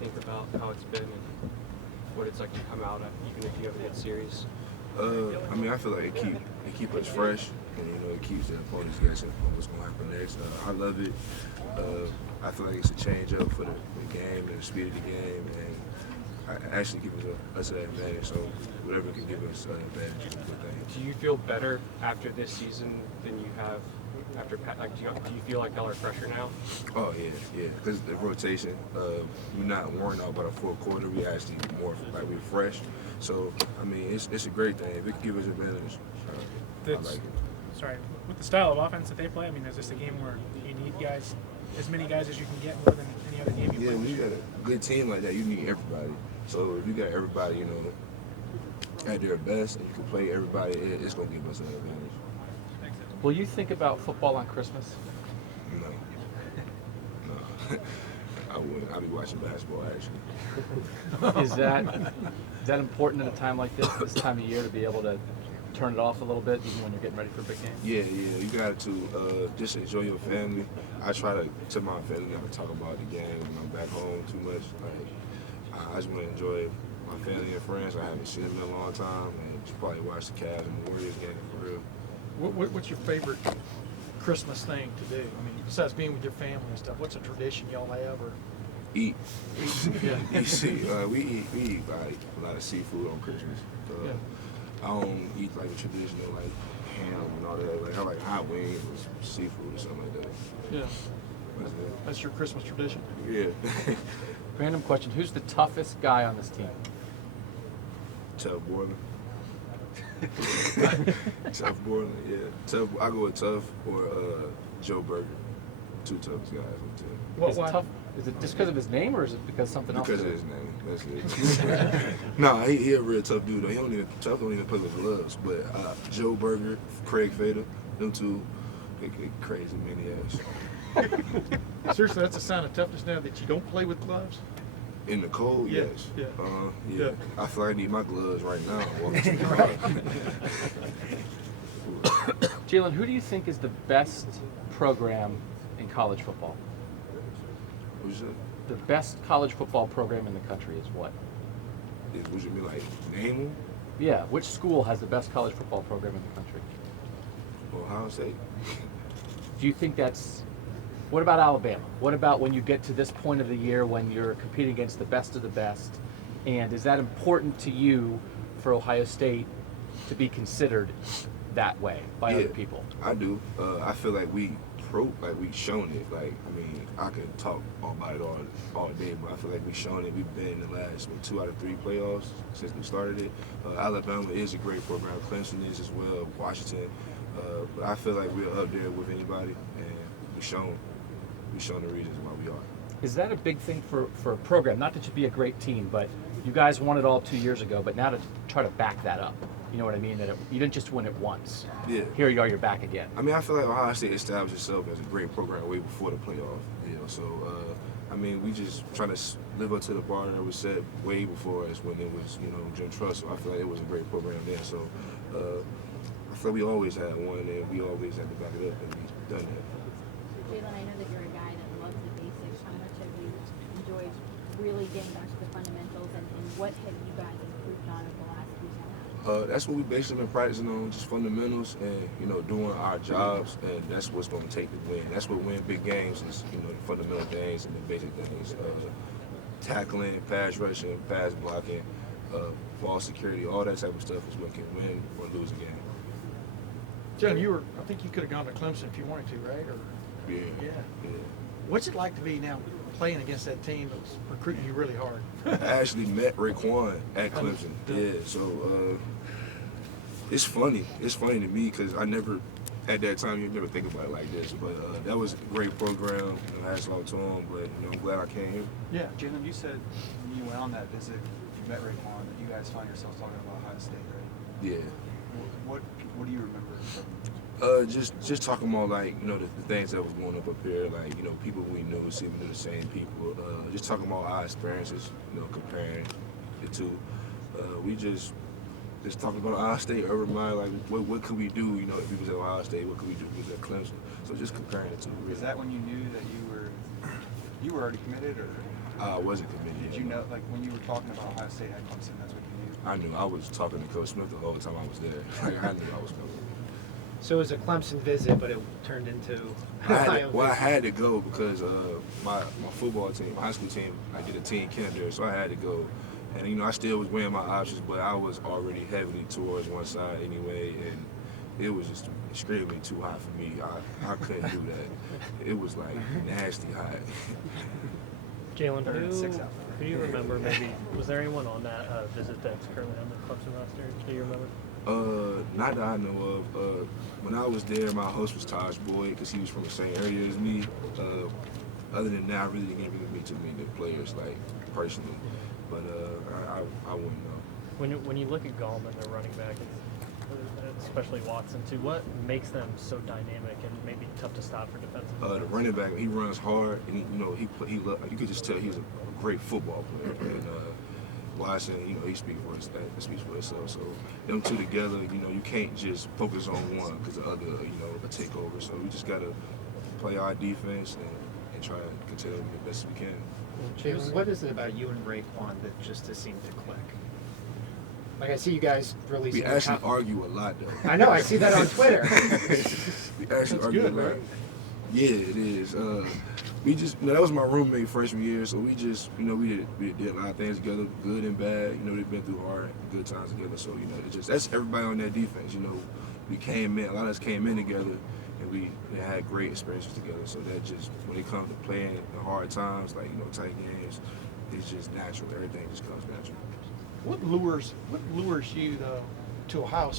think about how it's been and what it's like to come out even if you have a good series? I mean, I feel like it keep us fresh, and it keeps the opponents guessing on what's gonna happen next. I love it. I feel like it's a change up for the game and the speed of the game, and I actually gives us an advantage. So whatever can give us an advantage is a good thing. Do you feel better after this season than you have after? Like, do you feel like y'all are fresher now? Oh yeah. Because the rotation, we're not worrying about a full quarter. We actually more like we're fresh. So I mean, it's a great thing. If it can give us advantage, I like it. Sorry, with the style of offense that they play, I mean, is this a game where you need guys, as many guys as you can get more than any other game you Yeah, play? when you got a good team like that, you need everybody. So if you got everybody, at their best, and you can play everybody, it's gonna give us an advantage. Will you think about football on Christmas? No. I wouldn't. I'll be watching basketball actually. Is that important at a time like this time of year, to be able to turn it off a little bit, even when you're getting ready for a big game? Yeah, you got to just enjoy your family. I try to tell my family not to talk about the game when I'm back home too much. Like, I just want to enjoy my family and friends. I haven't seen them in a long time, and just probably watch the Cavs and the Warriors game for real. What's your favorite Christmas thing to do? I mean, besides being with your family and stuff, what's a tradition y'all have? Or Eat. Yeah. We eat like a lot of seafood on Christmas. Yeah. I don't eat like the traditional like ham and all that. Like I like hot wings or seafood or something like that. Yeah, That's it. that's your Christmas tradition. Yeah. Random question: who's the toughest guy on this team? Tough Borland. Tough Borland, yeah. Tough. I go with Tough or Joe Burger. Two toughest guys on the team. Is it tough? Is it just because of his name, or is it because something else? Because of his name. That's it. No, he a real tough dude though. Tough don't even play with gloves. But Joe Burger, Craig Fader, them two, they crazy maniacs. Seriously, that's a sign of toughness now that you don't play with gloves. In the cold, Yeah, yes. yeah. Yeah. Yeah. I feel like I need my gloves right now. Walking to the car. Jalyn, who do you think is the best program in college football? What's that? The best college football program in the country is what? What you mean, like name them? Yeah, which school has the best college football program in the country? Ohio State. Do you think that's... What about Alabama? What about when you get to this point of the year when you're competing against the best of the best? And is that important to you for Ohio State to be considered that way by other people? I do. I feel like we've shown it. Like, I mean, I could talk about it all day, but I feel like we've shown it. We've been in the last 2 out of 3 playoffs since we started it. Alabama is a great program. Clemson is as well. Washington. But I feel like we're up there with anybody, and we've shown the reasons why we are. Is that a big thing for a program? Not that you'd be a great team, but you guys won it all 2 years ago, but now to try to back that up. You know what I mean? That you didn't just win it once. Yeah. Here you are, you're back again. I mean, I feel like Ohio State established itself as a great program way before the playoff. So I mean, we just trying to live up to the bar that was set way before us when it was, Jim Trust. So I feel like it was a great program then. So I feel like we always had one, and we always had to back it up, and we've done that. Jalen, I know that you're a guy that loves the basics. How much have you enjoyed really getting back to the fundamentals, and what have you guys improved on over the last week? That's what we basically been practicing on, just fundamentals and, doing our jobs, and that's what's going to take the win. That's what win big games is, the fundamental things and the basic things. Tackling, pass rushing, pass blocking, ball security, all that type of stuff is what can win or lose a game. John, I think you could have gone to Clemson if you wanted to, right? Or Yeah. what's it like to be now playing against that team that's recruiting you really hard? I actually met Raekwon at Clemson. Yeah, so it's funny. It's funny to me because I never, at that time, you never think about it like this. But that was a great program. Hats off to him. But I'm glad I came here. Yeah. Jalyn, you said when you went on that visit, you met Raekwon, that you guys found yourselves talking about Ohio State, right? Yeah. What do you remember from? Just talking about the things that was going up here, people we knew, see we knew the same people. Just talking about our experiences, comparing the two. We just talking about Ohio State, Urban Meyer, what could we do, if we was at Ohio State, what could we do if we was at Clemson? So just comparing the two. Really. Is that when you knew that you were already committed, or? I wasn't committed. Did you know, like when you were talking about Ohio State at Clemson, that's what you knew? I knew. I was talking to Coach Smith the whole time I was there. Like, I knew I was coming. So it was a Clemson visit, but it turned into I had to go because my football team, my high school team, I did a team camp there, so I had to go. And you know, I still was weighing my options, but I was already heavily towards one side anyway, and it was just extremely too hot for me. I couldn't do that. It was like nasty hot. Jalen, 36 out who do you remember? Maybe was there anyone on that visit that's currently on the Clemson roster? Do you remember? Not that I know of. When I was there, my host was Taj Boyd because he was from the same area as me. Other than that, I really didn't really meet too many players, like, personally. But I wouldn't know. When you look at Gallman, their running back, and especially Watson too, what makes them so dynamic and maybe tough to stop for defensive? The running back, he runs hard, and you could just tell he's a great football player. And Watson, he speaks for himself. So them two together, you can't just focus on one because the other, a takeover. So we just gotta play our defense and try to continue the best we can. Jalen, what is it about you and Raekwon that just seemed to click? Like, I see you guys releasing. We actually argue a lot, though. I know. I see that on Twitter. We actually argue a lot. Yeah, it is. We just, that was my roommate freshman year, so we just, we did a lot of things together, good and bad. They've been through hard, good times together. So, that's everybody on that defense. We came in, a lot of us came in together, and we had great experiences together. So that just, when it comes to playing in hard times, like, tight games, it's just natural. Everything just comes natural. What lures you to Ohio State?